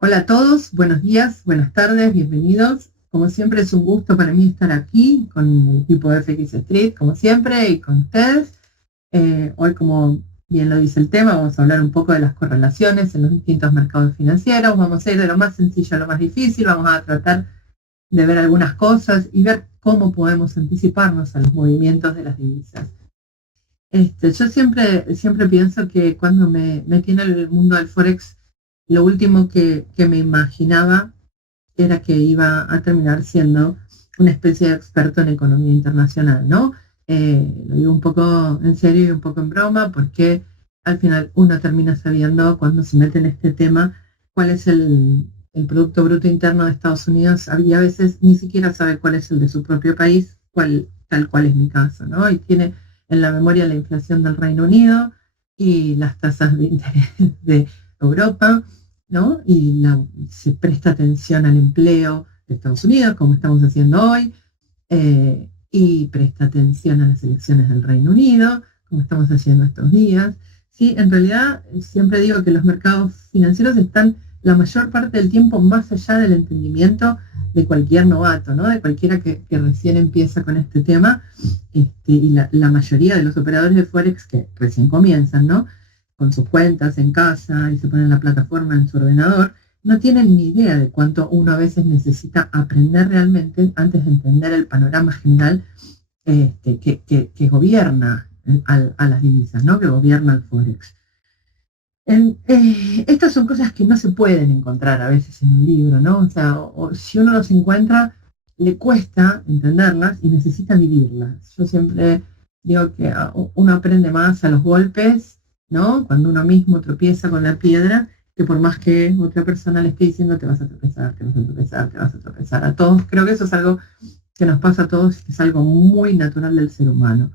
Hola a todos, buenos días, buenas tardes, bienvenidos. Como siempre es un gusto para mí estar aquí con el equipo de FX Street, como siempre, y con ustedes. Hoy, como bien lo dice el tema, vamos a hablar un poco de las correlaciones en los distintos mercados financieros. Vamos a ir de lo más sencillo a lo más difícil, vamos a tratar de ver algunas cosas y ver cómo podemos anticiparnos a los movimientos de las divisas. Yo siempre pienso que cuando me metí en el mundo del Forex, lo último que me imaginaba era que iba a terminar siendo una especie de experto en economía internacional, ¿no? Lo digo un poco en serio y un poco en broma, porque al final uno termina sabiendo cuando se mete en este tema cuál es el Producto Bruto Interno de Estados Unidos, y a veces ni siquiera sabe cuál es el de su propio país, tal cual es mi caso, ¿no? Y tiene en la memoria la inflación del Reino Unido y las tasas de interés de Europa, ¿no? Se presta atención al empleo de Estados Unidos, como estamos haciendo hoy, y presta atención a las elecciones del Reino Unido, como estamos haciendo estos días. Sí, en realidad siempre digo que los mercados financieros están la mayor parte del tiempo más allá del entendimiento de cualquier novato, ¿no? De cualquiera que recién empieza con este tema, y la mayoría de los operadores de Forex que recién comienzan, ¿no? Con sus cuentas en casa y se ponen la plataforma en su ordenador, no tienen ni idea de cuánto uno a veces necesita aprender realmente antes de entender el panorama general, que gobierna a las divisas, ¿no? Que gobierna el Forex. Estas son cosas que no se pueden encontrar a veces en un libro, ¿no? O sea, si uno los encuentra, le cuesta entenderlas y necesita vivirlas. Yo siempre digo que uno aprende más a los golpes, ¿no? Cuando uno mismo tropieza con la piedra, que por más que otra persona le esté diciendo te vas a tropezar, te vas a tropezar, te vas a tropezar. A todos, creo que eso es algo que nos pasa a todos, que es algo muy natural del ser humano.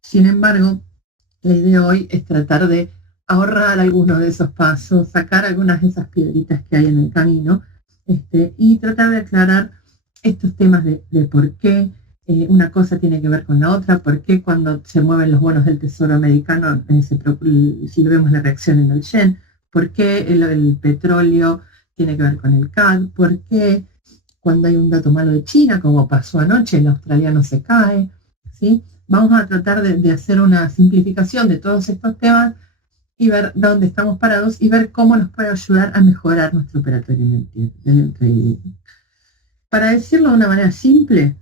Sin embargo, la idea hoy es tratar de ahorrar algunos de esos pasos, sacar algunas de esas piedritas que hay en el camino, y tratar de aclarar estos temas de por qué una cosa tiene que ver con la otra, por qué cuando se mueven los bonos del Tesoro americano, si lo vemos la reacción en el yen, por qué el petróleo tiene que ver con el CAD, por qué cuando hay un dato malo de China, como pasó anoche, el australiano se cae, ¿sí? Vamos a tratar de hacer una simplificación de todos estos temas y ver dónde estamos parados y ver cómo nos puede ayudar a mejorar nuestro operatorio en el trading. Para decirlo de una manera simple,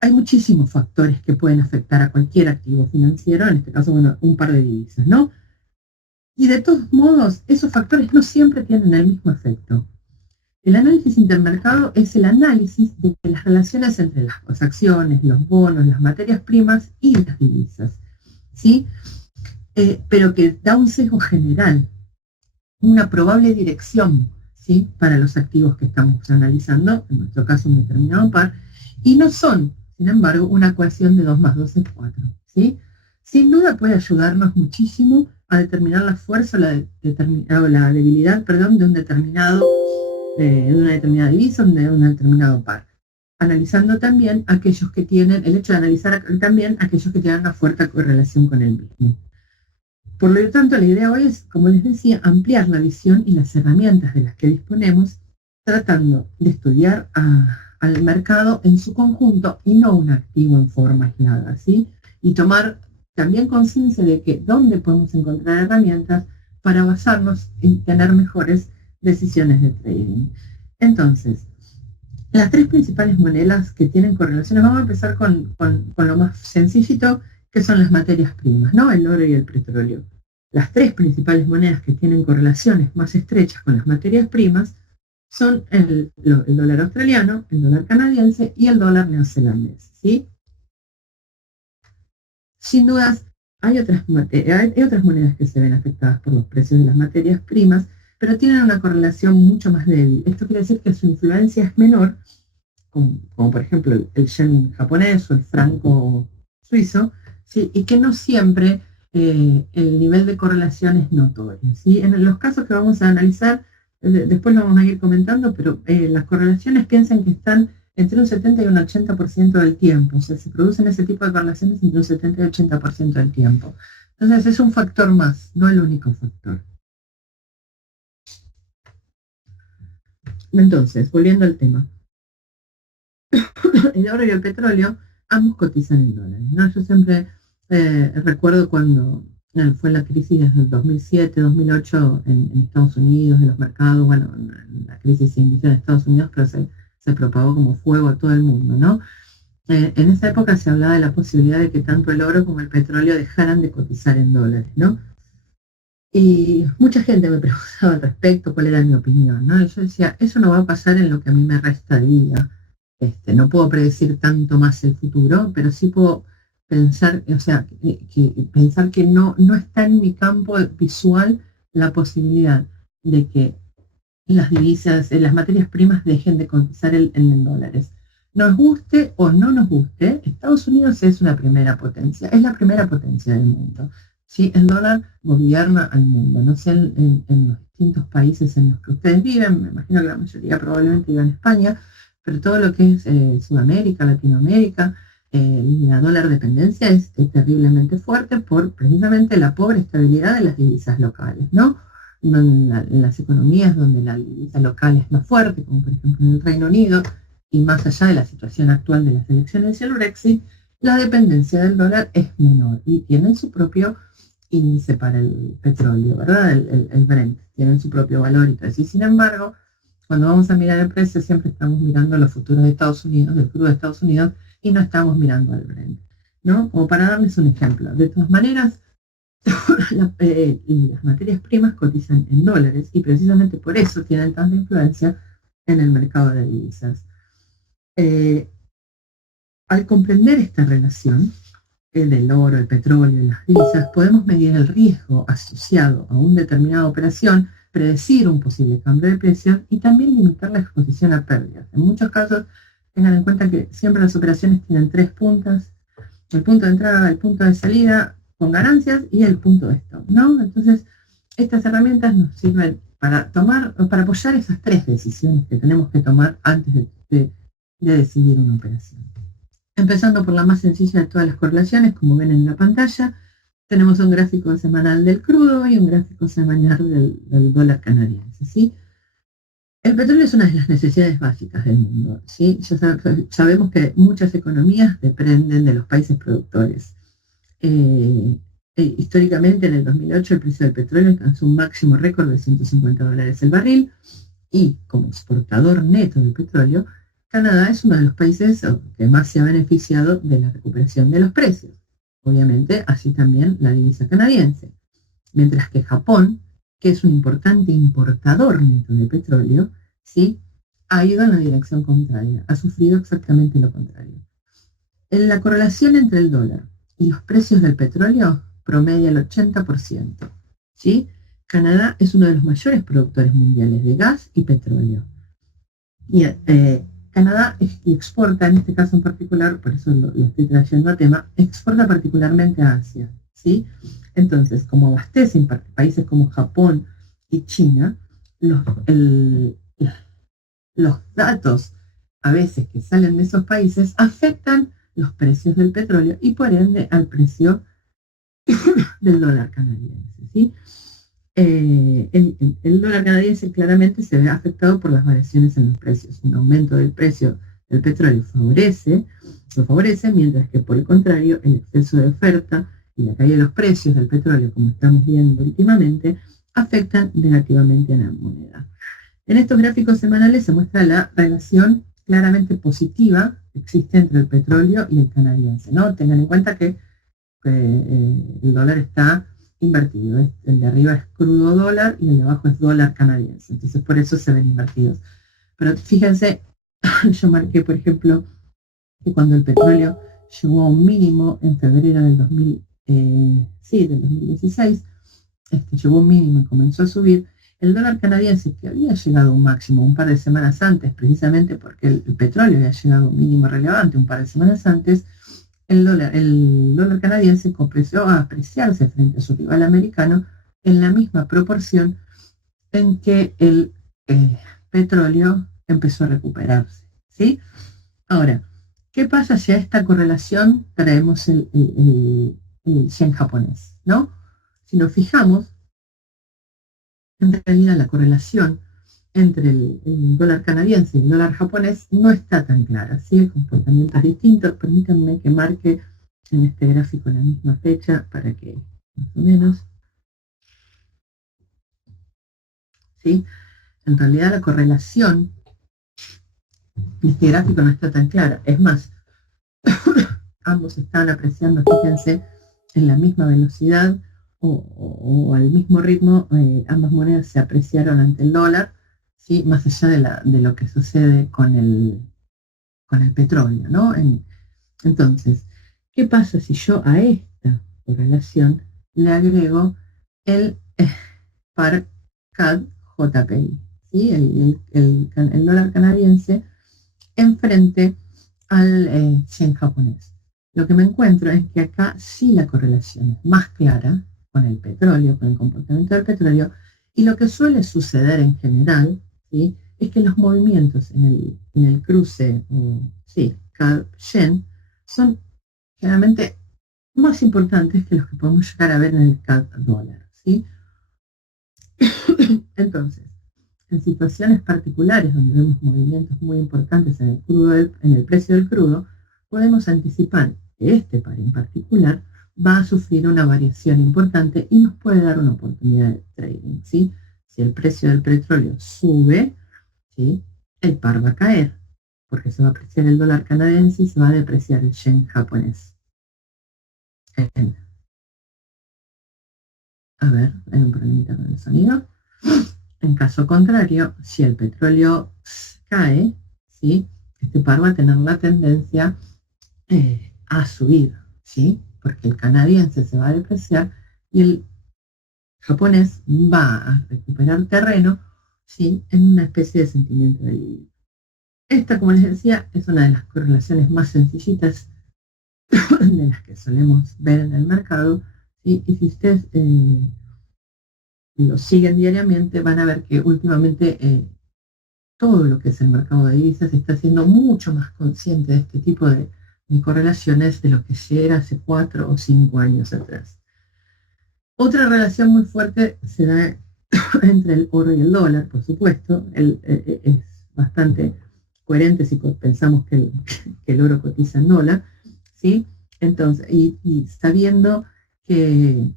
hay muchísimos factores que pueden afectar a cualquier activo financiero, en este caso, bueno, un par de divisas, ¿no? Y de todos modos, esos factores no siempre tienen el mismo efecto. El análisis intermercado es el análisis de las relaciones entre las acciones, los bonos, las materias primas y las divisas, ¿sí? Pero que da un sesgo general, una probable dirección, ¿sí? Para los activos que estamos analizando, en nuestro caso un determinado par, y no son, sin embargo, una ecuación de 2 más 2 es 4, ¿sí? Sin duda puede ayudarnos muchísimo a determinar la fuerza o la debilidad, perdón, de un determinado, de una determinada divisa, de un determinado par. Analizando también aquellos que tienen, el hecho de analizar también aquellos que tienen una fuerte correlación con el mismo. Por lo tanto, la idea hoy es, como les decía, ampliar la visión y las herramientas de las que disponemos, tratando de estudiar al mercado en su conjunto y no un activo en forma aislada, ¿sí? Y tomar también conciencia de que dónde podemos encontrar herramientas para basarnos en tener mejores decisiones de trading. Entonces, las tres principales monedas que tienen correlaciones, vamos a empezar con lo más sencillito, que son las materias primas, ¿no? El oro y el petróleo. Las tres principales monedas que tienen correlaciones más estrechas con las materias primas son el dólar australiano, el dólar canadiense y el dólar neozelandés, ¿sí? Sin dudas, hay otras monedas que se ven afectadas por los precios de las materias primas, pero tienen una correlación mucho más débil. Esto quiere decir que su influencia es menor, como por ejemplo el yen japonés o el franco suizo, ¿sí? Y que no siempre el nivel de correlación es notorio, ¿sí? En los casos que vamos a analizar, después lo vamos a ir comentando, pero las correlaciones piensan que están entre un 70 y un 80% del tiempo, o sea, se producen ese tipo de correlaciones entre un 70 y 80% del tiempo. Entonces es un factor más, no el único factor. Entonces, volviendo al tema, el oro y el petróleo ambos cotizan en dólares, ¿no? Yo siempre recuerdo cuando fue la crisis desde el 2007, 2008 en Estados Unidos, en los mercados, bueno, la crisis se inició en Estados Unidos, pero se propagó como fuego a todo el mundo, ¿no? En esa época se hablaba de la posibilidad de que tanto el oro como el petróleo dejaran de cotizar en dólares, ¿no? Y mucha gente me preguntaba al respecto cuál era mi opinión, ¿no? Y yo decía, eso no va a pasar en lo que a mí me resta de vida. No puedo predecir tanto más el futuro, pero sí puedo pensar, o sea, pensar que no está en mi campo visual la posibilidad de que las divisas, las materias primas dejen de cotizar en dólares. Nos guste o no nos guste, Estados Unidos es una primera potencia, es la primera potencia del mundo. ¿Sí? El dólar gobierna al mundo, no sé en los distintos países en los que ustedes viven, me imagino que la mayoría probablemente vive en España, pero todo lo que es Sudamérica, Latinoamérica, la dólar dependencia es terriblemente fuerte por precisamente la pobre estabilidad de las divisas locales, ¿no? En las economías donde la divisa local es más fuerte, como por ejemplo en el Reino Unido, y más allá de la situación actual de las elecciones y el Brexit, la dependencia del dólar es menor y tienen su propio índice para el petróleo, ¿verdad? El Brent, tienen su propio valor y todo eso. Y sin embargo, cuando vamos a mirar el precio, siempre estamos mirando los futuros de Estados Unidos, del crudo de Estados Unidos, y no estamos mirando al Brent, ¿no? Como para darles un ejemplo. De todas maneras, las materias primas cotizan en dólares y precisamente por eso tienen tanta influencia en el mercado de divisas. Al comprender esta relación del oro, el petróleo y las divisas, podemos medir el riesgo asociado a una determinada operación, predecir un posible cambio de precio y también limitar la exposición a pérdidas. En muchos casos, tengan en cuenta que siempre las operaciones tienen tres puntas: el punto de entrada, el punto de salida con ganancias y el punto de stop, ¿no? Entonces, estas herramientas nos sirven para apoyar esas tres decisiones que tenemos que tomar antes de decidir una operación. Empezando por la más sencilla de todas las correlaciones, como ven en la pantalla, tenemos un gráfico semanal del crudo y un gráfico semanal del dólar canadiense, ¿sí? El petróleo es una de las necesidades básicas del mundo, ¿sí? Ya sabemos que muchas economías dependen de los países productores. Históricamente, en el 2008, el precio del petróleo alcanzó un máximo récord de $150 el barril, y como exportador neto de petróleo, Canadá es uno de los países que más se ha beneficiado de la recuperación de los precios. Obviamente, así también la divisa canadiense. Mientras que Japón, que es un importante importador neto de petróleo, ¿sí?, ha ido en la dirección contraria, ha sufrido exactamente lo contrario. En la correlación entre el dólar y los precios del petróleo promedia el 80%, ¿sí? Canadá es uno de los mayores productores mundiales de gas y petróleo. Y Canadá exporta, en este caso en particular, por eso lo estoy trayendo a tema, exporta particularmente a Asia, ¿sí? Entonces, como abastecen países como Japón y China, los datos a veces que salen de esos países afectan los precios del petróleo y por ende al precio del dólar canadiense, ¿sí? El dólar canadiense claramente se ve afectado por las variaciones en los precios. Un aumento del precio del petróleo lo favorece, mientras que por el contrario, el exceso de oferta y la caída de los precios del petróleo, como estamos viendo últimamente, afectan negativamente a la moneda. En estos gráficos semanales se muestra la relación claramente positiva que existe entre el petróleo y el canadiense, ¿no? Tengan en cuenta que el dólar está invertido. El de arriba es crudo dólar y el de abajo es dólar canadiense. Entonces por eso se ven invertidos. Pero fíjense, yo marqué, por ejemplo, que cuando el petróleo llegó a un mínimo en febrero del 2016, llegó a un mínimo y comenzó a subir, el dólar canadiense, que había llegado a un máximo un par de semanas antes, precisamente porque el petróleo había llegado a un mínimo relevante un par de semanas antes, el dólar canadiense comenzó a apreciarse frente a su rival americano en la misma proporción en que el petróleo empezó a recuperarse, ¿sí? Ahora, ¿qué pasa si a esta correlación traemos el yen japonés, ¿no? Si nos fijamos, en realidad la correlación entre el dólar canadiense y el dólar japonés no está tan clara, ¿sí? El comportamiento es distinto. Permítanme que marque en este gráfico la misma fecha para que más o menos, ¿sí? En realidad la correlación en este gráfico no está tan clara. Es más, ambos estaban apreciando, fíjense, en la misma velocidad o al mismo ritmo. Ambas monedas se apreciaron ante el dólar, ¿sí? Más allá de lo que sucede con el petróleo, ¿no? Entonces, ¿qué pasa si yo a esta correlación le agrego el par CAD JPI, ¿sí? El dólar canadiense enfrente al yen japonés? Lo que me encuentro es que acá sí la correlación es más clara con el petróleo, con el comportamiento del petróleo, y lo que suele suceder en general, ¿sí? Es que los movimientos en el cruce, sí, CAD-yen, son generalmente más importantes que los que podemos llegar a ver en el CAD-dólar, ¿sí? Entonces, en situaciones particulares donde vemos movimientos muy importantes en el precio del crudo, podemos anticipar que este par en particular va a sufrir una variación importante y nos puede dar una oportunidad de trading, ¿sí? Si el precio del petróleo sube, ¿sí?, el par va a caer, porque se va a apreciar el dólar canadiense y se va a depreciar el yen japonés. A ver, hay un problemita con el sonido. En caso contrario, si el petróleo cae, ¿sí?, este par va a tener la tendencia a subir, ¿sí?, porque el canadiense se va a depreciar y el japonés va a recuperar terreno, ¿sí?, en una especie de sentimiento de alivio. Esta, como les decía, es una de las correlaciones más sencillitas de las que solemos ver en el mercado, ¿sí? Y si ustedes lo siguen diariamente, van a ver que últimamente todo lo que es el mercado de divisas está siendo mucho más consciente de este tipo de correlaciones de lo que ya era hace 4 o 5 años atrás. Otra relación muy fuerte se da entre el oro y el dólar, por supuesto. Es bastante coherente si pensamos que el oro cotiza en dólar, ¿sí? Entonces, y sabiendo que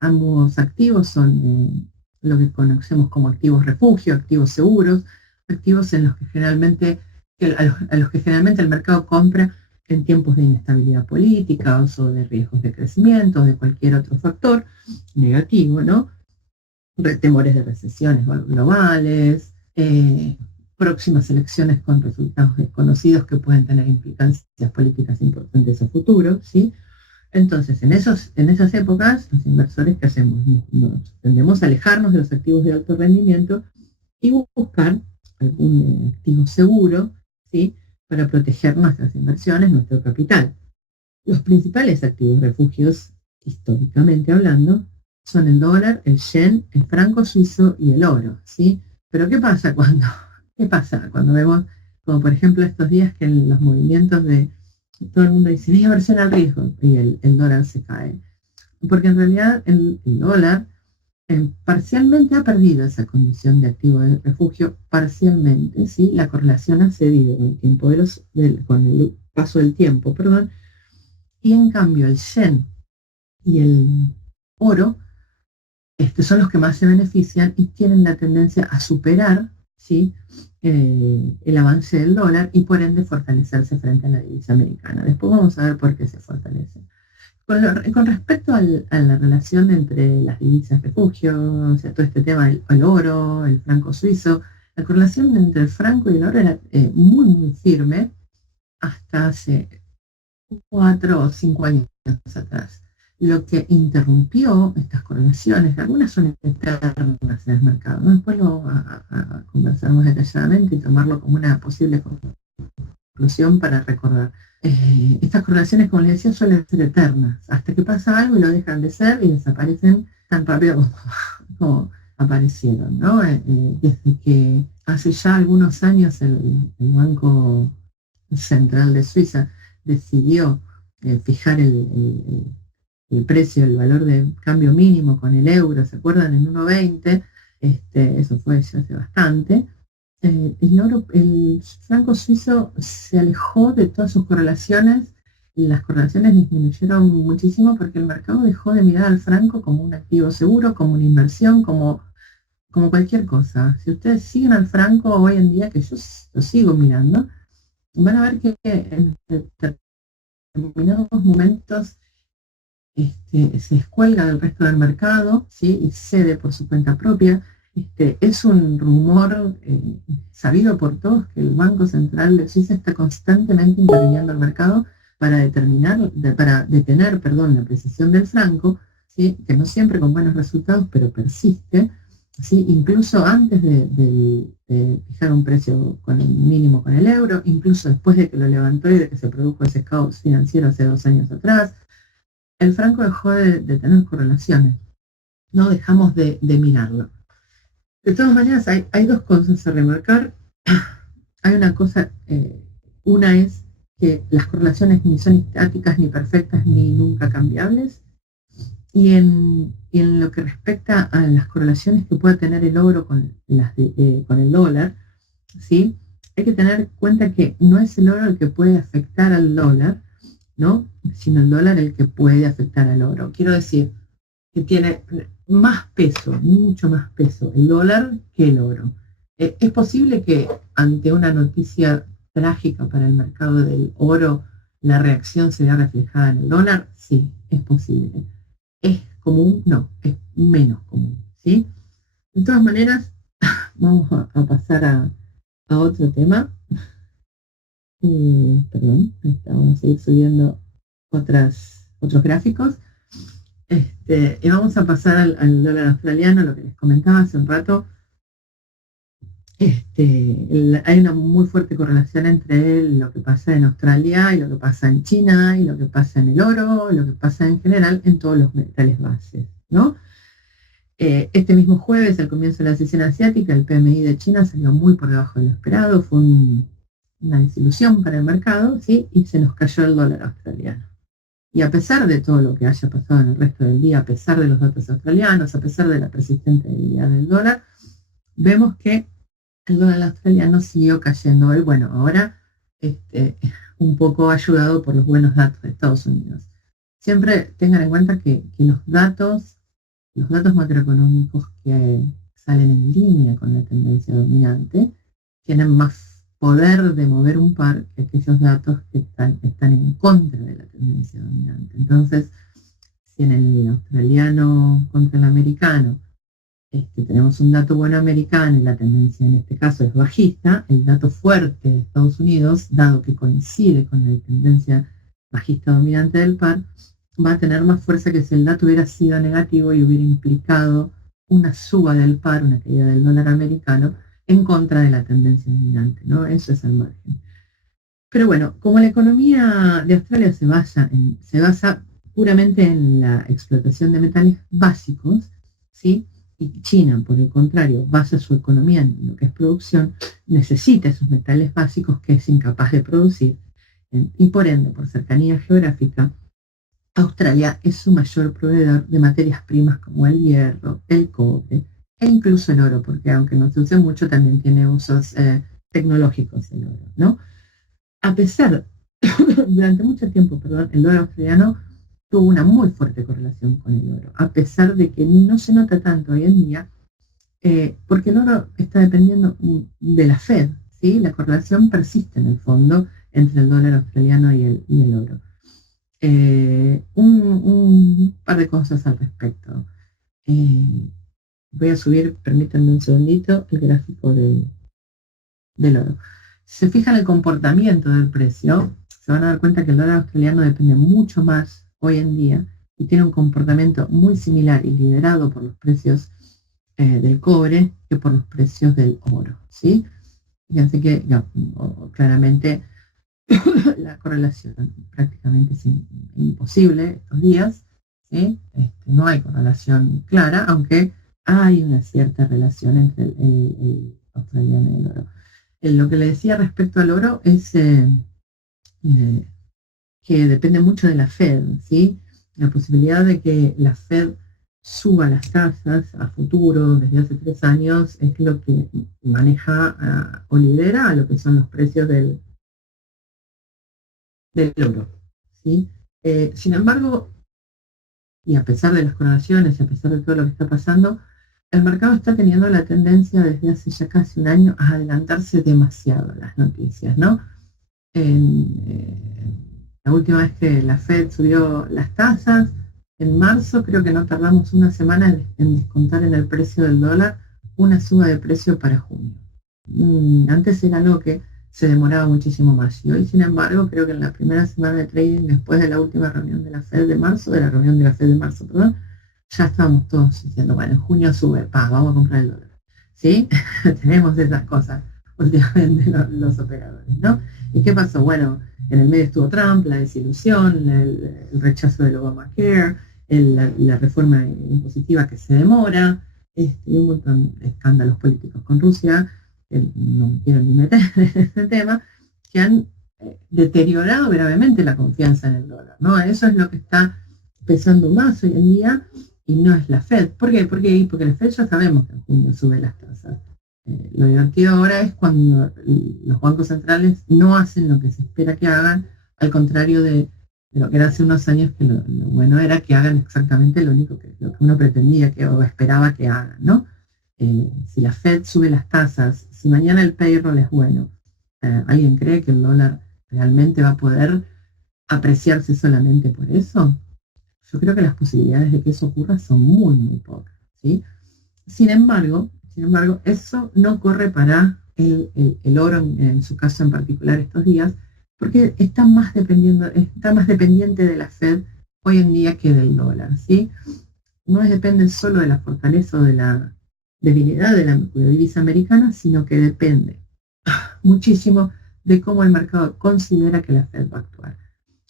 ambos activos son lo que conocemos como activos refugio, activos seguros, activos en los que generalmente, a los que generalmente el mercado compra en tiempos de inestabilidad política o de riesgos de crecimiento o de cualquier otro factor negativo, ¿no? Temores de recesiones globales, próximas elecciones con resultados desconocidos que pueden tener implicancias políticas importantes a futuro, ¿sí? Entonces, en esas épocas, los inversores, ¿qué hacemos? Nos tendemos a alejarnos de los activos de alto rendimiento y buscar algún activo seguro, ¿sí?, para proteger nuestras inversiones, nuestro capital. Los principales activos refugios, históricamente hablando, son el dólar, el yen, el franco suizo y el oro, ¿sí? Pero ¿qué pasa cuando vemos, como por ejemplo estos días, que los movimientos de todo el mundo dice, hay aversión al riesgo, y el dólar se cae? Porque en realidad el dólar parcialmente ha perdido esa condición de activo de refugio, parcialmente, ¿sí? La correlación ha cedido con el tiempo con el paso del tiempo, perdón, y en cambio el yen y el oro son los que más se benefician y tienen la tendencia a superar, ¿sí?, el avance del dólar y por ende fortalecerse frente a la divisa americana. Después vamos a ver por qué se fortalece. Con respecto a la relación entre las divisas refugio, o sea, todo este tema del oro, el franco suizo, la correlación entre el franco y el oro era muy, muy firme hasta hace 4 o 5 años atrás. Lo que interrumpió estas correlaciones, algunas son internas en el mercado, ¿no? Después lo a conversar más detalladamente y tomarlo como una posible conclusión para recordar. Estas correlaciones, como les decía, suelen ser eternas, hasta que pasa algo y lo dejan de ser y desaparecen tan rápido como aparecieron, ¿no? Desde que hace ya algunos años el Banco Central de Suiza decidió fijar el precio, el valor de cambio mínimo con el euro, ¿se acuerdan? En 1,20, Eso fue ya hace bastante. El franco suizo se alejó de todas sus correlaciones, las correlaciones disminuyeron muchísimo porque el mercado dejó de mirar al franco como un activo seguro, como una inversión, como cualquier cosa. Si ustedes siguen al franco hoy en día, que yo lo sigo mirando, van a ver que en determinados momentos se descuelga del resto del mercado, ¿sí? Y cede por su cuenta propia. Es un rumor sabido por todos que el Banco Central de Suiza está constantemente interviniendo al mercado para detener, la apreciación del franco, ¿sí? Que no siempre con buenos resultados, pero persiste, ¿sí? Incluso antes de fijar un precio con el mínimo con el euro, incluso después de que lo levantó y de que se produjo ese caos financiero hace 2 años atrás, el franco dejó de tener correlaciones, no dejamos de mirarlo. De todas maneras, hay dos cosas a remarcar. Hay una cosa, una es que las correlaciones ni son estáticas, ni perfectas, ni nunca cambiables. Y en lo que respecta a las correlaciones que pueda tener el oro con el dólar, ¿sí? Hay que tener en cuenta que no es el oro el que puede afectar al dólar, ¿no? Sino el dólar el que puede afectar al oro. Quiero decir que tiene más peso, mucho más peso el dólar que el oro. Es posible que ante una noticia trágica para el mercado del oro, la reacción se vea reflejada en el dólar. Sí, es posible. ¿Es común? No, es menos común, ¿sí? De todas maneras, vamos a pasar a otro tema. Perdón, vamos a ir subiendo otros gráficos. Y vamos a pasar al dólar australiano, lo que les comentaba hace un rato. Hay una muy fuerte correlación entre lo que pasa en Australia y lo que pasa en China y lo que pasa en el oro, y lo que pasa en general en todos los metales bases, ¿no? Este mismo jueves, al comienzo de la sesión asiática, el PMI de China salió muy por debajo de lo esperado, fue una desilusión para el mercado, ¿sí? Y se nos cayó el dólar australiano. Y a pesar de todo lo que haya pasado en el resto del día, a pesar de los datos australianos, a pesar de la persistente debilidad del dólar, vemos que el dólar australiano siguió cayendo hoy. Bueno, ahora un poco ayudado por los buenos datos de Estados Unidos. Siempre tengan en cuenta que los datos macroeconómicos que salen en línea con la tendencia dominante tienen más poder de mover un par que aquellos datos que están en contra de la tendencia dominante. Entonces, si en el australiano contra el americano tenemos un dato bueno americano y la tendencia en este caso es bajista, el dato fuerte de Estados Unidos, dado que coincide con la tendencia bajista dominante del par, va a tener más fuerza que si el dato hubiera sido negativo y hubiera implicado una suba del par, una caída del dólar americano, en contra de la tendencia dominante, ¿no? Eso es al margen. Pero bueno, como la economía de Australia se basa puramente en la explotación de metales básicos, ¿sí? Y China, por el contrario, basa su economía en lo que es producción, necesita esos metales básicos que es incapaz de producir, y por ende, por cercanía geográfica, Australia es su mayor proveedor de materias primas como el hierro, el cobre e incluso el oro, porque aunque no se use mucho, también tiene usos tecnológicos el oro, ¿no? A pesar, durante mucho tiempo, el dólar australiano tuvo una muy fuerte correlación con el oro, a pesar de que no se nota tanto hoy en día, porque el oro está dependiendo de la Fed, ¿sí? La correlación persiste en el fondo entre el dólar australiano y el oro. Un par de cosas al respecto. Voy a subir, permítanme un segundito, el gráfico del oro. Si se fijan el comportamiento del precio, se van a dar cuenta que el dólar australiano depende mucho más hoy en día y tiene un comportamiento muy similar y liderado por los precios del cobre que por los precios del oro, ¿sí? Fíjense que claramente la correlación prácticamente es imposible estos días, ¿sí? No hay correlación clara, aunque hay una cierta relación entre el australiano y el oro. Lo que le decía respecto al oro es que depende mucho de la Fed, ¿sí? La posibilidad de que la Fed suba las tasas a futuro desde hace 3 años es lo que maneja o lidera a lo que son los precios del euro. ¿Sí? Sin embargo, y a pesar de las coronaciones y a pesar de todo lo que está pasando, el mercado está teniendo la tendencia desde hace ya casi un año a adelantarse demasiado a las noticias, ¿no? La última vez que la Fed subió las tasas, en marzo creo que no tardamos una semana en descontar en el precio del dólar una suba de precio para junio. Antes era algo que se demoraba muchísimo más. Y hoy, sin embargo, creo que en la primera semana de trading, después de la última reunión de la Fed de marzo, perdón, ya estábamos todos diciendo, bueno, en junio sube, vamos a comprar el dólar. ¿Sí? Tenemos esas cosas últimamente los operadores, ¿no? ¿Y qué pasó? Bueno, en el medio estuvo Trump, la desilusión, el rechazo del Obamacare, la reforma impositiva que se demora, y un montón de escándalos políticos con Rusia, que no me quiero ni meter en este tema, que han deteriorado gravemente la confianza en el dólar, ¿no? Eso es lo que está pesando más hoy en día y no es la Fed. ¿Por qué? Porque la Fed ya sabemos que en junio sube las tasas. Lo divertido ahora es cuando los bancos centrales no hacen lo que se espera que hagan, al contrario de lo que era hace unos años, que lo bueno era que hagan exactamente lo que uno pretendía que o esperaba que hagan, ¿no? Si la Fed sube las tasas, si mañana el payroll es bueno, ¿alguien cree que el dólar realmente va a poder apreciarse solamente por eso? Yo creo que las posibilidades de que eso ocurra son muy, muy pocas, ¿sí? Sin embargo, eso no corre para el oro, en su caso en particular estos días, porque está más dependiente de la Fed hoy en día que del dólar, ¿sí? No depende solo de la fortaleza o de la debilidad de la divisa americana, sino que depende muchísimo de cómo el mercado considera que la Fed va a actuar.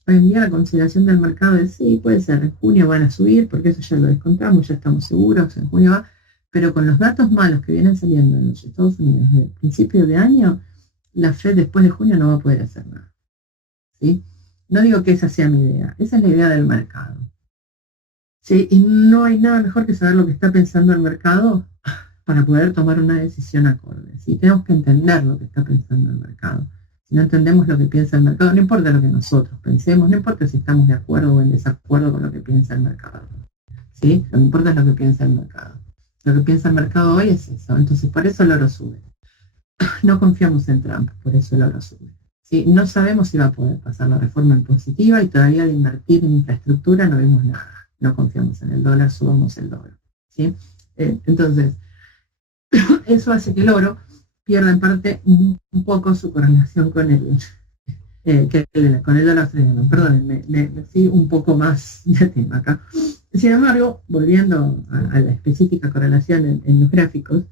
Hoy en día la consideración del mercado es, sí, puede ser, en junio van a subir, porque eso ya lo descontamos, ya estamos seguros, en junio va, pero con los datos malos que vienen saliendo en los Estados Unidos desde el principio de año, la Fed después de junio no va a poder hacer nada. ¿Sí? No digo que esa sea mi idea, esa es la idea del mercado. ¿Sí? Y no hay nada mejor que saber lo que está pensando el mercado para poder tomar una decisión acorde. ¿Sí? Tenemos que entender lo que está pensando el mercado. Si no entendemos lo que piensa el mercado, no importa lo que nosotros pensemos, no importa si estamos de acuerdo o en desacuerdo con lo que piensa el mercado. ¿Sí? Lo que importa es lo que piensa el mercado. Lo que piensa el mercado hoy es eso. Entonces, por eso el oro sube. No confiamos en Trump, por eso el oro sube. ¿Sí? No sabemos si va a poder pasar la reforma impositiva y todavía de invertir en infraestructura no vemos nada. No confiamos en el dólar, subamos el dólar. ¿Sí? Entonces, eso hace que el oro pierda en parte un poco su correlación con el dólar australiano. Perdón, me fui un poco más de tema acá. Sin embargo, volviendo a la específica correlación en los gráficos,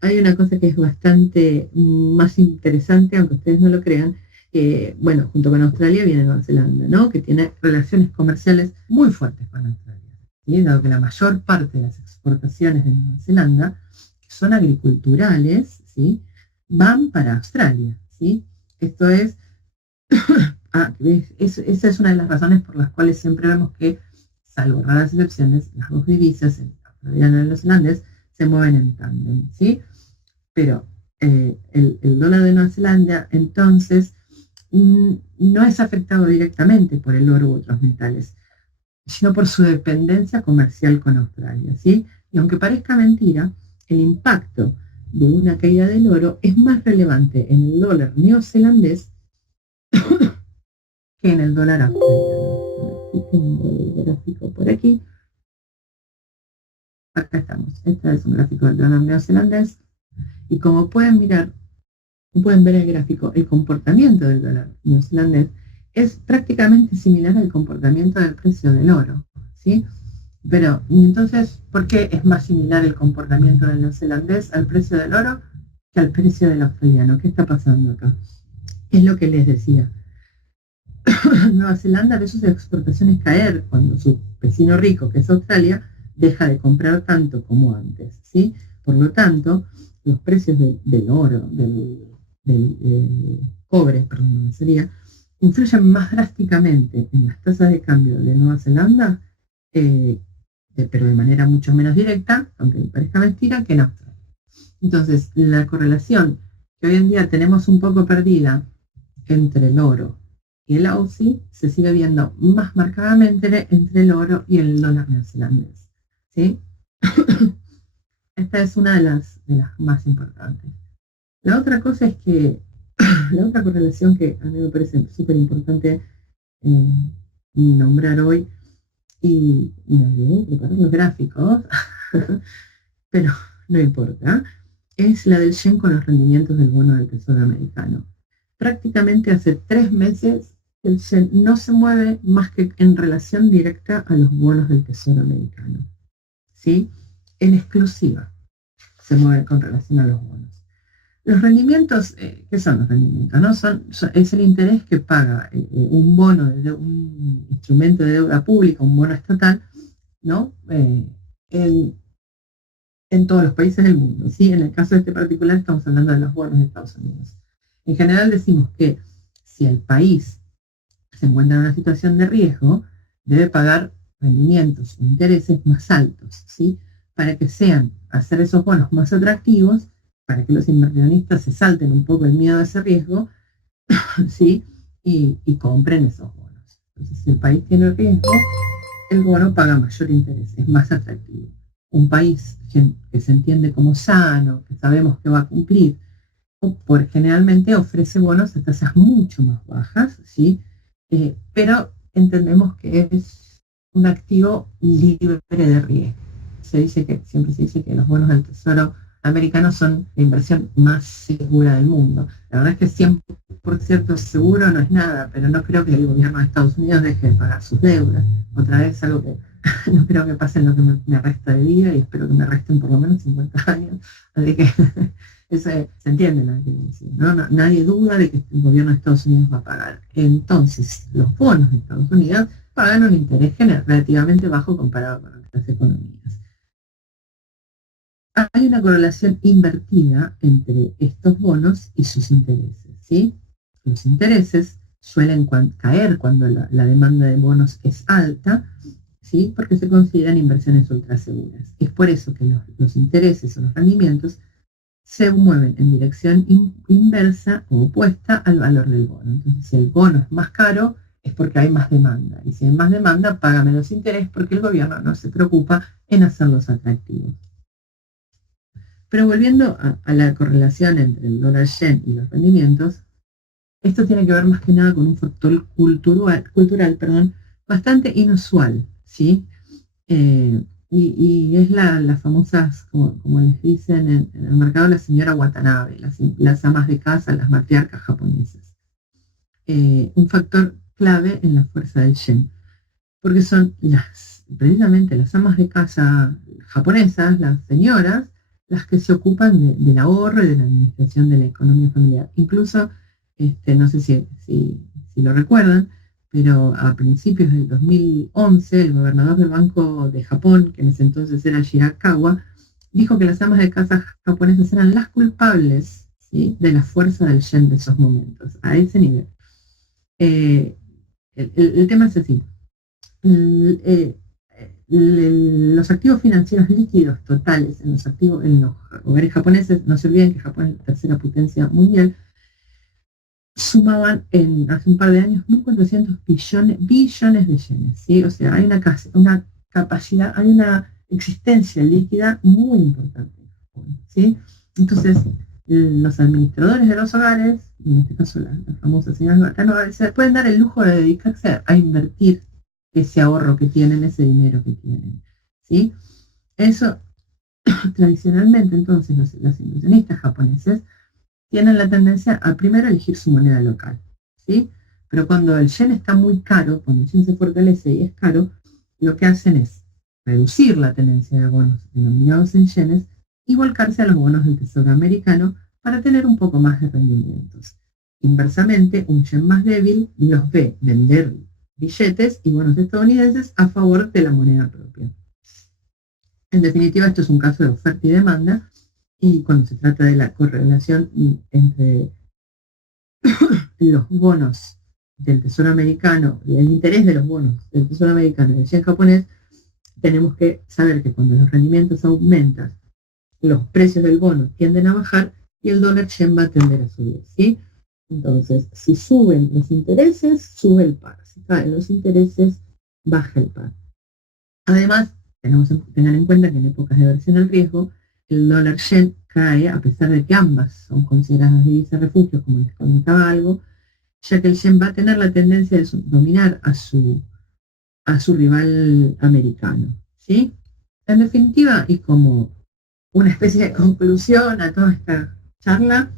hay una cosa que es bastante más interesante, aunque ustedes no lo crean. Bueno, junto con Australia viene Nueva Zelanda, ¿no? Que tiene relaciones comerciales muy fuertes con Australia, ¿sí? Dado que la mayor parte de las exportaciones de Nueva Zelanda, que son agriculturales, ¿sí? Van para Australia, ¿sí? Esto es, esa es una de las razones por las cuales siempre vemos que, salvo raras excepciones, las dos divisas, el australiano y el neozelandés, se mueven en tándem, ¿sí? Pero el dólar de Nueva Zelanda, entonces, no es afectado directamente por el oro u otros metales, sino por su dependencia comercial con Australia, ¿sí? Y aunque parezca mentira, el impacto de una caída del oro es más relevante en el dólar neozelandés que en el dólar australiano. Aquí tengo el gráfico por aquí. Acá estamos. Este es un gráfico del dólar neozelandés. Y como pueden ver el gráfico, el comportamiento del dólar neozelandés es prácticamente similar al comportamiento del precio del oro, ¿sí? Pero, y entonces, ¿por qué es más similar el comportamiento del neozelandés al precio del oro que al precio del australiano? ¿Qué está pasando acá? Es lo que les decía. Nueva Zelanda ve sus exportaciones caer cuando su vecino rico, que es Australia, deja de comprar tanto como antes, ¿sí? Por lo tanto, los precios del oro, del cobre, perdón, sería, influyen más drásticamente en las tasas de cambio de Nueva Zelanda eh, pero de manera mucho menos directa, aunque parezca mentira, que en Australia. Entonces, la correlación que hoy en día tenemos un poco perdida entre el oro y el Aussie se sigue viendo más marcadamente entre el oro y el dólar neozelandés. ¿Sí? Esta es una de las más importantes. La otra cosa es que la otra correlación que a mí me parece súper importante nombrar hoy, y me olvidé de preparar los gráficos, pero no importa, es la del yen con los rendimientos del bono del Tesoro americano. Prácticamente hace 3 meses el yen no se mueve más que en relación directa a los bonos del Tesoro americano. ¿Sí? En exclusiva se mueve con relación a los bonos. Los rendimientos, ¿qué son los rendimientos? ¿No? Es el interés que paga un bono de un instrumento de deuda pública, un bono estatal, ¿no? En todos los países del mundo. ¿Sí? En el caso de este particular estamos hablando de los bonos de Estados Unidos. En general decimos que si el país se encuentra en una situación de riesgo, debe pagar rendimientos, intereses más altos, ¿sí? Para que sean, hacer esos bonos más atractivos, para que los inversionistas se salten un poco el miedo a ese riesgo, ¿sí? Y compren esos bonos. Entonces, si el país tiene riesgo, el bono paga mayor interés, es más atractivo. Un país que se entiende como sano, que sabemos que va a cumplir, generalmente ofrece bonos a tasas mucho más bajas, ¿sí? Pero entendemos que es un activo libre de riesgo. Siempre se dice que los bonos del Tesoro americano son la inversión más segura del mundo. La verdad es que 100% seguro no es nada, pero no creo que el gobierno de Estados Unidos deje de pagar sus deudas. Otra vez algo que no creo que pase en lo que me resta de vida, y espero que me resten por lo menos 50 años. Así que eso, se entiende la diferencia, ¿no? Nadie duda de que el gobierno de Estados Unidos va a pagar. Entonces, los bonos de Estados Unidos pagan un interés relativamente bajo comparado con otras economías. Hay una correlación invertida entre estos bonos y sus intereses, ¿sí? Los intereses suelen caer cuando la demanda de bonos es alta, ¿sí? Porque se consideran inversiones ultra seguras. Es por eso que los intereses o los rendimientos se mueven en dirección inversa o opuesta al valor del bono. Entonces, si el bono es más caro, es porque hay más demanda. Y si hay más demanda, paga menos interés porque el gobierno no se preocupa en hacerlos atractivos. Pero volviendo a la correlación entre el dólar yen y los rendimientos, esto tiene que ver más que nada con un factor cultural, bastante inusual, ¿sí? Y es las famosas, como les dicen en el mercado, la señora Watanabe, las amas de casa, las matriarcas japonesas. Un factor clave en la fuerza del yen, porque son precisamente las amas de casa japonesas, las señoras, las que se ocupan del ahorro y de la administración de la economía familiar. Incluso, no sé si lo recuerdan, pero a principios del 2011, el gobernador del Banco de Japón, que en ese entonces era Shirakawa, dijo que las amas de casa japonesas eran las culpables, ¿sí?, de la fuerza del yen de esos momentos, a ese nivel. El tema es así. Los activos financieros líquidos totales en los hogares japoneses, no se olviden que Japón es la tercera potencia mundial, sumaban hace un par de años 1.400 billones de yenes, ¿sí? O sea, hay una capacidad, hay una existencia líquida muy importante, ¿sí? Entonces, los administradores de los hogares, en este caso las famosas señoras Watanabe, se pueden dar el lujo de dedicarse a invertir ese ahorro que tienen, ese dinero que tienen, ¿sí? Eso, tradicionalmente, entonces, los inversionistas japoneses tienen la tendencia a primero elegir su moneda local, ¿sí? Pero cuando el yen está muy caro, cuando el yen se fortalece y es caro, lo que hacen es reducir la tendencia de bonos denominados en yenes y volcarse a los bonos del Tesoro americano para tener un poco más de rendimientos. Inversamente, un yen más débil los ve vender billetes y bonos estadounidenses a favor de la moneda propia. En definitiva, esto es un caso de oferta y demanda, y cuando se trata de la correlación entre los bonos del Tesoro americano, el interés de los bonos del Tesoro americano y el yen japonés, tenemos que saber que cuando los rendimientos aumentan, los precios del bono tienden a bajar y el dólar yen va a tender a subir, ¿sí? Entonces, si suben los intereses, sube el par. Si caen los intereses, baja el par. Además, tengan en cuenta que en épocas de aversión al riesgo, el dólar yen cae a pesar de que ambas son consideradas divisas refugios, como les comentaba algo, ya que el yen va a tener la tendencia de dominar a su rival americano, ¿sí? En definitiva, y como una especie de conclusión a toda esta charla,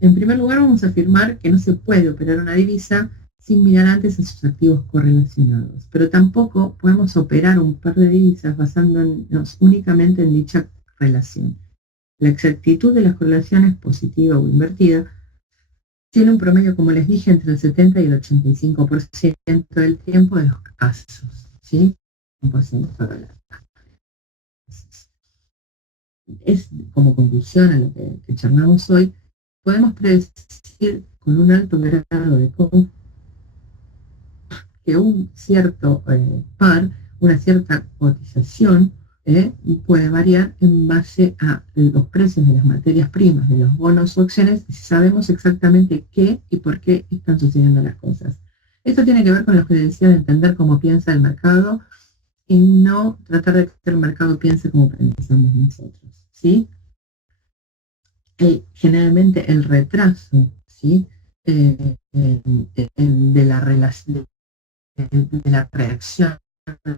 en primer lugar vamos a afirmar que no se puede operar una divisa sin mirar antes a sus activos correlacionados, pero tampoco podemos operar un par de divisas basándonos únicamente en dicha relación. La exactitud de las correlaciones, positiva o invertida, tiene un promedio, como les dije, entre el 70 y el 85% del tiempo de los casos, ¿sí? 1% de la es como conclusión a lo que charlamos hoy, podemos predecir con un alto grado de confianza que un cierto par, una cierta cotización, puede variar en base a los precios de las materias primas, de los bonos o acciones, y si sabemos exactamente qué y por qué están sucediendo las cosas. Esto tiene que ver con lo que decía de entender cómo piensa el mercado y no tratar de que el mercado piense como pensamos nosotros, ¿sí? Generalmente el retraso, ¿sí? De la relación, de la reacción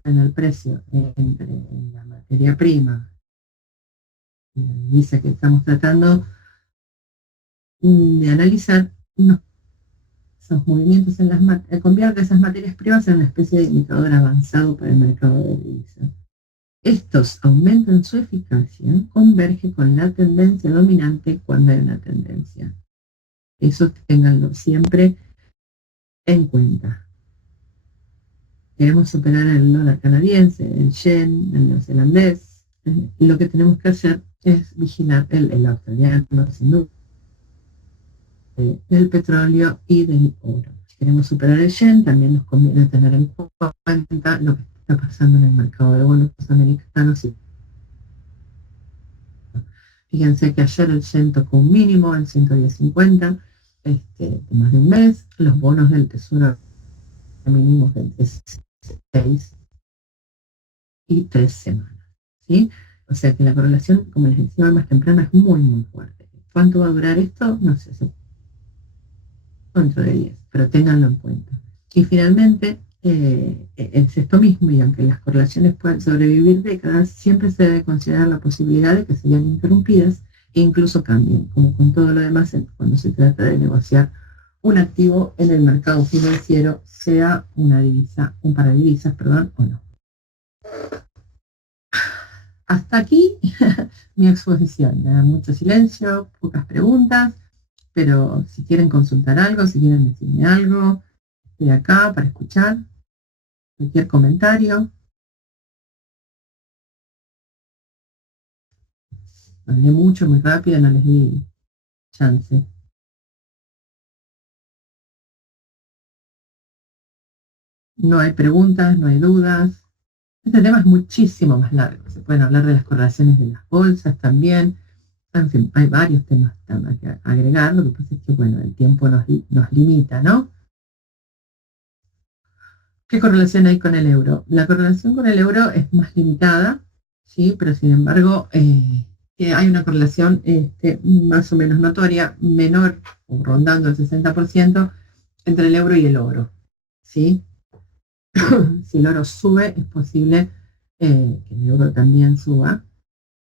en el precio entre la materia prima y la divisa que estamos tratando de analizar, esos movimientos en convierte esas materias primas en una especie de indicador avanzado para el mercado de divisas. Estos aumentan su eficacia, converge con la tendencia dominante cuando hay una tendencia. Eso ténganlo siempre en cuenta. Queremos superar el dólar canadiense, el yen, el neozelandés. Lo que tenemos que hacer es vigilar el australiano, sin duda, del petróleo y del oro. Si queremos superar el yen, también nos conviene tener en cuenta lo que está pasando en el mercado de bonos americanos. Fíjense que ayer el yen tocó un mínimo en 110.50, de más de un mes. Los bonos del tesoro mínimos de 6 y 3 semanas, ¿sí? O sea que la correlación, como les decía más temprano, es muy, muy fuerte. ¿Cuánto va a durar esto? No sé, dentro de 10, pero ténganlo en cuenta. Y finalmente, es esto mismo, y aunque las correlaciones pueden sobrevivir décadas, siempre se debe considerar la posibilidad de que sean interrumpidas e incluso cambien, como con todo lo demás cuando se trata de negociar un activo en el mercado financiero, sea una divisa, un par de divisas, perdón, o no. Hasta aquí mi exposición. Mucho silencio, pocas preguntas, pero si quieren consultar algo, si quieren decirme algo, estoy acá para escuchar cualquier comentario. Hablé mucho, muy rápido, no les di chance. No hay preguntas, no hay dudas. Este tema es muchísimo más largo. Se pueden hablar de las correlaciones de las bolsas también. En fin, hay varios temas que agregar. Lo que pasa es que, bueno, el tiempo nos limita, ¿no? ¿Qué correlación hay con el euro? La correlación con el euro es más limitada, ¿sí? Pero sin embargo hay una correlación más o menos notoria, menor o rondando el 60% entre el euro y el oro, ¿sí? Si el oro sube, es posible que el euro también suba,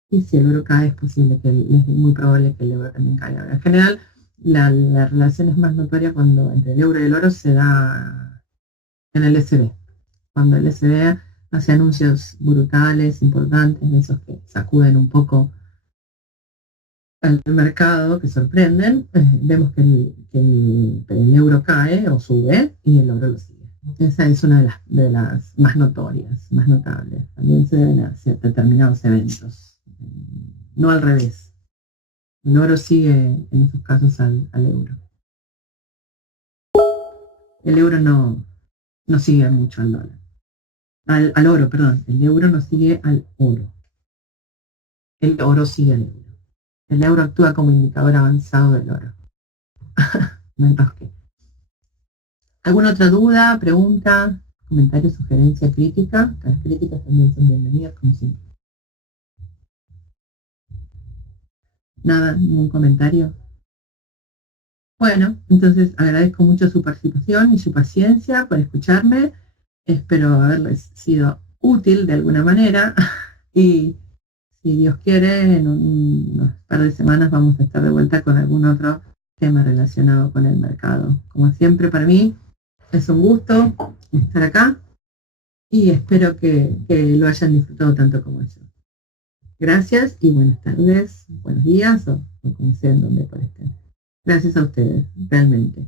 y si el euro cae, es muy probable que el euro también caiga. En general, la relación es más notoria cuando entre el euro y el oro se da en el SB, cuando el SB hace anuncios brutales, importantes, de esos que sacuden un poco al mercado, que sorprenden, vemos que el euro cae o sube y el oro lo sigue. Esa es una de las más notorias, más notables. También se deben hacer determinados eventos, no al revés. El oro sigue en esos casos al euro. El euro no sigue mucho al dólar. al oro, perdón. El euro no sigue al oro. El oro sigue al euro. El euro actúa como indicador avanzado del oro. Me enrosqué. ¿Alguna otra duda, pregunta, comentario, sugerencia, crítica? Las críticas también son bienvenidas, como siempre. Nada, ningún comentario. Bueno, entonces agradezco mucho su participación y su paciencia por escucharme. Espero haberles sido útil de alguna manera y si Dios quiere, en unos par de semanas vamos a estar de vuelta con algún otro tema relacionado con el mercado. Como siempre, para mí es un gusto estar acá y espero que lo hayan disfrutado tanto como yo. Gracias y buenas tardes, buenos días o como sea en donde por estén. Gracias a ustedes, realmente.